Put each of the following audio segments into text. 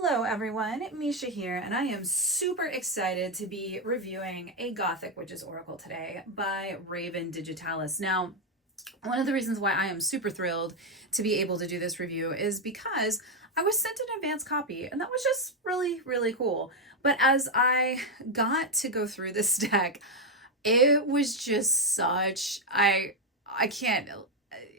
Hello everyone, Misha here, and I am super excited to be reviewing a Gothic Witches Oracle today by Raven Digitalis. Now, one of the reasons why I am super thrilled to be able to do this review is because I was sent an advance copy, and that was just really, really cool. But as I got to go through this deck, it was just I can't,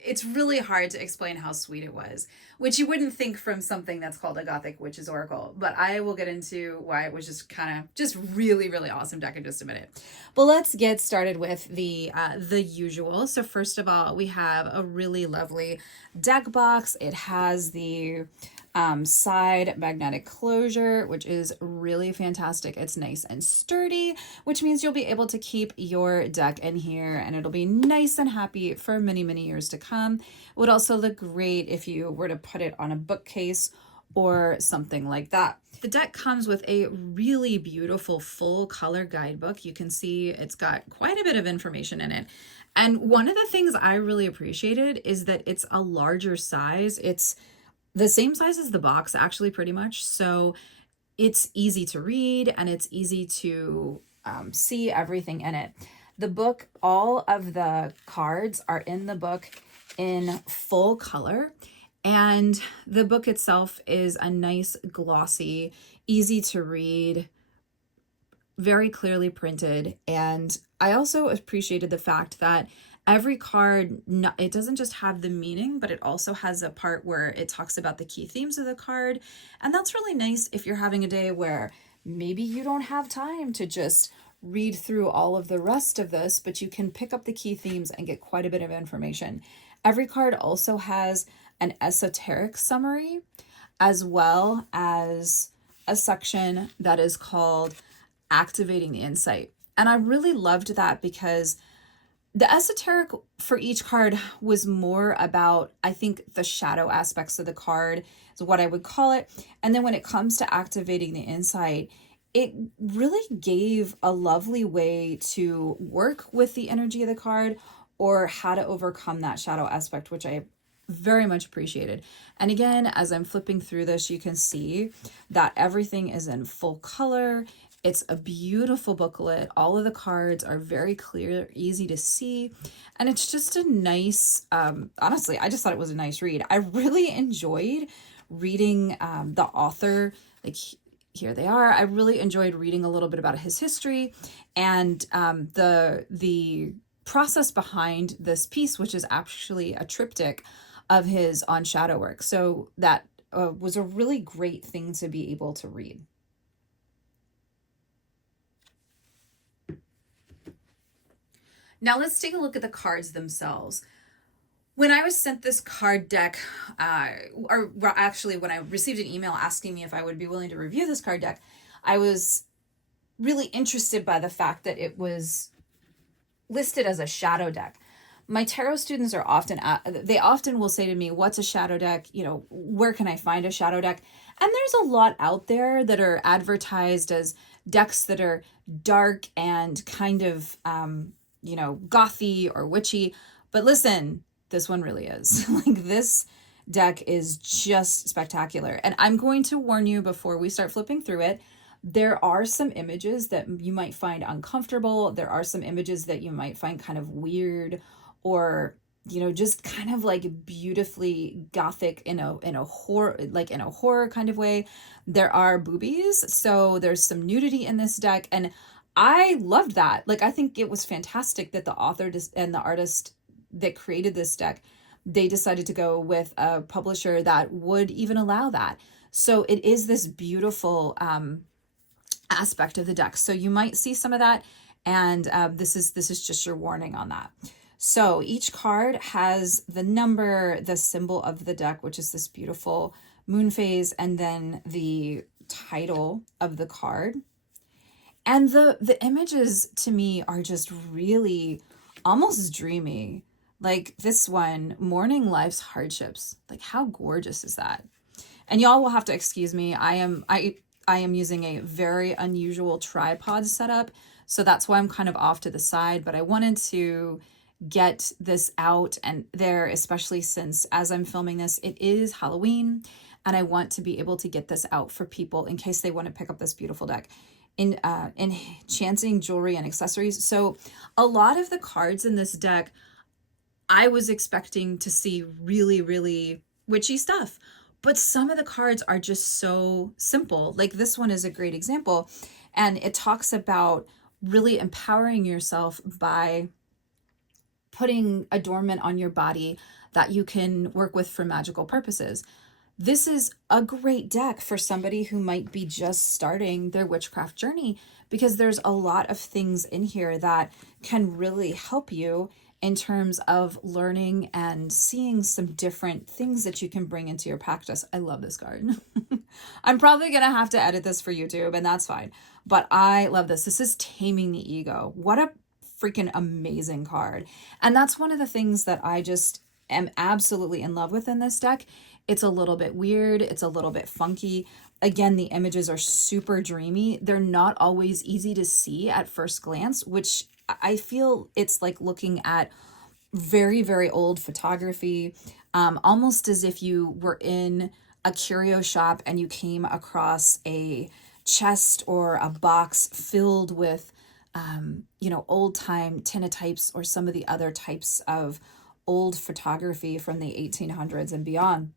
it's really hard to explain how sweet it was, which you wouldn't think from something that's called a Gothic Witch's Oracle. But I will get into why it was just kind of just really, really awesome deck in just a minute. But let's get started with the usual. So first of all, we have a really lovely deck box. It has the side magnetic closure, which is really fantastic. It's nice and sturdy, which means you'll be able to keep your deck in here and it'll be nice and happy for many, many years to come. It would also look great if you were to put it on a bookcase or something like that. The deck comes with a really beautiful full color guidebook. You can see it's got quite a bit of information in it. And one of the things I really appreciated is that it's a larger size. It's the same size as the box, actually, pretty much. So it's easy to read and it's easy to see everything in it. The book, all of the cards are in the book in full color. And the book itself is a nice, glossy, easy to read, very clearly printed. And I also appreciated the fact that every card, it doesn't just have the meaning, but it also has a part where it talks about the key themes of the card. And that's really nice if you're having a day where maybe you don't have time to just read through all of the rest of this, but you can pick up the key themes and get quite a bit of information. Every card also has an esoteric summary, as well as a section that is called Activating the Insight. And I really loved that because the esoteric for each card was more about, I think, the shadow aspects of the card is what I would call it. And then when it comes to activating the insight, it really gave a lovely way to work with the energy of the card or how to overcome that shadow aspect, which I very much appreciated. And again, as I'm flipping through this, you can see that everything is in full color. It's a beautiful booklet. All of the cards are very clear, easy to see. And it's just a nice, honestly, I just thought it was a nice read. I really enjoyed reading the author. Like, here they are. I really enjoyed reading a little bit about his history and the process behind this piece, which is actually a triptych of his on shadow work. So that was a really great thing to be able to read. Now let's take a look at the cards themselves. When I was sent this card deck, or actually when I received an email asking me if I would be willing to review this card deck, I was really interested by the fact that it was listed as a shadow deck. My tarot students are they often will say to me, what's a shadow deck? You know, where can I find a shadow deck? And there's a lot out there that are advertised as decks that are dark and kind of, gothy or witchy. But listen, this one really is. Like, this deck is just spectacular. And I'm going to warn you before we start flipping through it, there are some images that you might find uncomfortable. There are some images that you might find kind of weird or, just kind of like beautifully gothic in a horror kind of way. There are boobies. So there's some nudity in this deck. And I loved that. Like, I think it was fantastic that the author and the artist that created this deck, they decided to go with a publisher that would even allow that. So it is this beautiful aspect of the deck. So you might see some of that. And this is just your warning on that. So each card has the number, the symbol of the deck, which is this beautiful moon phase, and then the title of the card. And the images to me are just really almost dreamy. Like this one, Mourning Life's Hardships. Like, how gorgeous is that? And y'all will have to excuse me. I am using a very unusual tripod setup. So that's why I'm kind of off to the side, but I wanted to get this out and there, especially since as I'm filming this, it is Halloween. and I want to be able to get this out for people in case they want to pick up this beautiful deck. In enchanting jewelry and accessories. So a lot of the cards in this deck, I was expecting to see really, really witchy stuff. But some of the cards are just so simple. Like this one is a great example. And it talks about really empowering yourself by putting adornment on your body that you can work with for magical purposes. This is a great deck for somebody who might be just starting their witchcraft journey, because there's a lot of things in here that can really help you in terms of learning and seeing some different things that you can bring into your practice. I love this card. I'm probably going to have to edit this for YouTube, and that's fine. But I love this. This is Taming the Ego. What a freaking amazing card. And that's one of the things that I just am absolutely in love with in this deck. It's a little bit weird. It's a little bit funky. Again, the images are super dreamy. They're not always easy to see at first glance, which I feel it's like looking at very, very old photography, almost as if you were in a curio shop and you came across a chest or a box filled with, old time tintypes or some of the other types of old photography from the 1800s and beyond.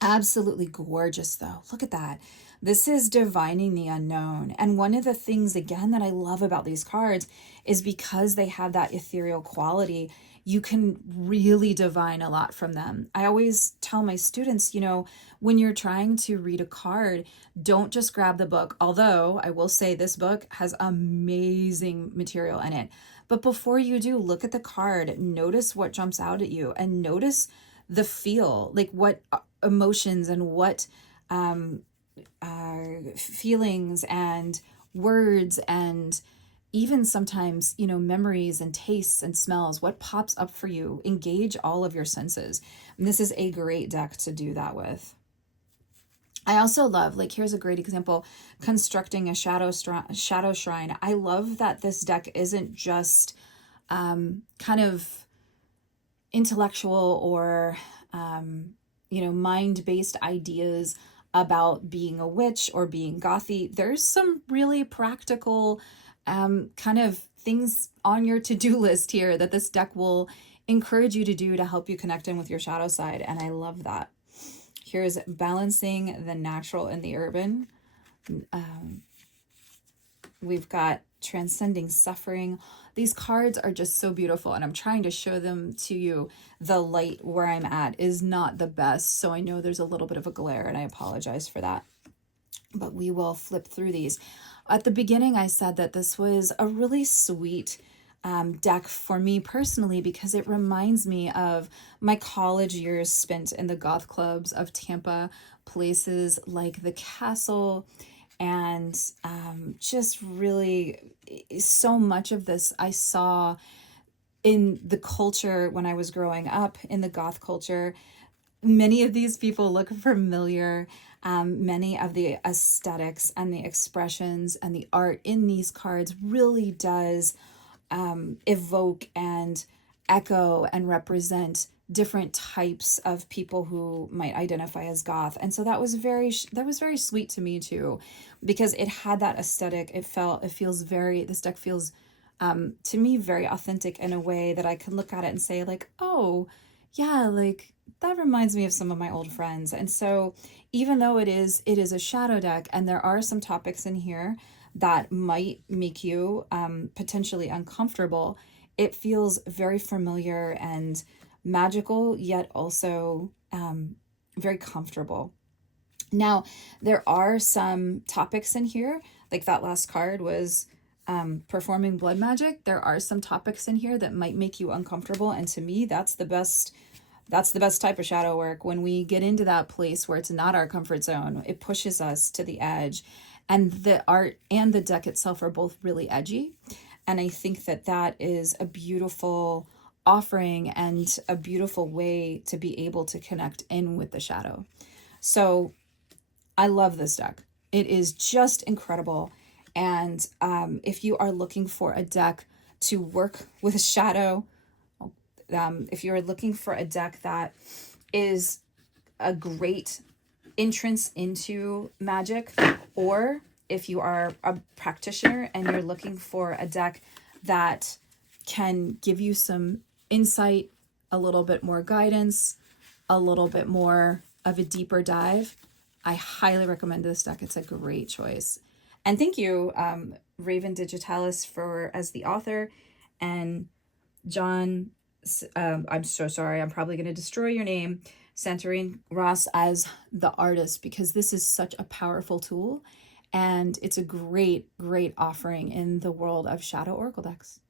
Absolutely gorgeous though. Look at that. This is divining the unknown. And one of the things, again, that I love about these cards is because they have that ethereal quality, you can really divine a lot from them. I always tell my students, when you're trying to read a card, don't just grab the book. Although I will say this book has amazing material in it. But before you do, look at the card, notice what jumps out at you, and notice the feel, like what emotions and what feelings and words and even sometimes, memories and tastes and smells, what pops up for you. Engage all of your senses. And this is a great deck to do that with. I also love, like, here's a great example, constructing a shadow shrine. I love that this deck isn't just kind of intellectual or, mind-based ideas about being a witch or being gothy. There's some really practical kind of things on your to-do list here that this deck will encourage you to do to help you connect in with your shadow side. And I love that. Here's balancing the natural and the urban. We've got transcending suffering. These cards are just so beautiful, and I'm trying to show them to you. The light where I'm at is not the best, so I know there's a little bit of a glare, and I apologize for that. But we will flip through these. At the beginning, I said that this was a really sweet deck for me personally, because it reminds me of my college years spent in the goth clubs of Tampa, places like the Castle, and just really so much of this I saw in the culture when I was growing up, in the goth culture. Many of these people look familiar. Many of the aesthetics and the expressions and the art in these cards really does evoke and echo and represent different types of people who might identify as goth. And so that was very sweet to me too, because it had that aesthetic. This deck feels to me very authentic in a way that I can look at it and say, like, oh yeah, like that reminds me of some of my old friends. And so even though it is a shadow deck, and there are some topics in here that might make you potentially uncomfortable, it feels very familiar and magical, yet also very comfortable. Now, there are some topics in here, like that last card was performing blood magic. There are some topics in here that might make you uncomfortable, and to me, that's the best type of shadow work. When we get into that place where it's not our comfort zone, it pushes us to the edge. And the art and the deck itself are both really edgy. And I think that is a beautiful offering and a beautiful way to be able to connect in with the shadow. So I love this deck. It is just incredible. And if you are looking for a deck to work with shadow, if you're looking for a deck that is a great entrance into magic, or if you are a practitioner and you're looking for a deck that can give you some insight, a little bit more guidance, a little bit more of a deeper dive, I highly recommend this deck. It's a great choice. And thank you, Raven Digitalis, for as the author, and John, I'm so sorry, I'm probably going to destroy your name, Santorin Ross, as the artist, because this is such a powerful tool, and it's a great, great offering in the world of Shadow Oracle decks.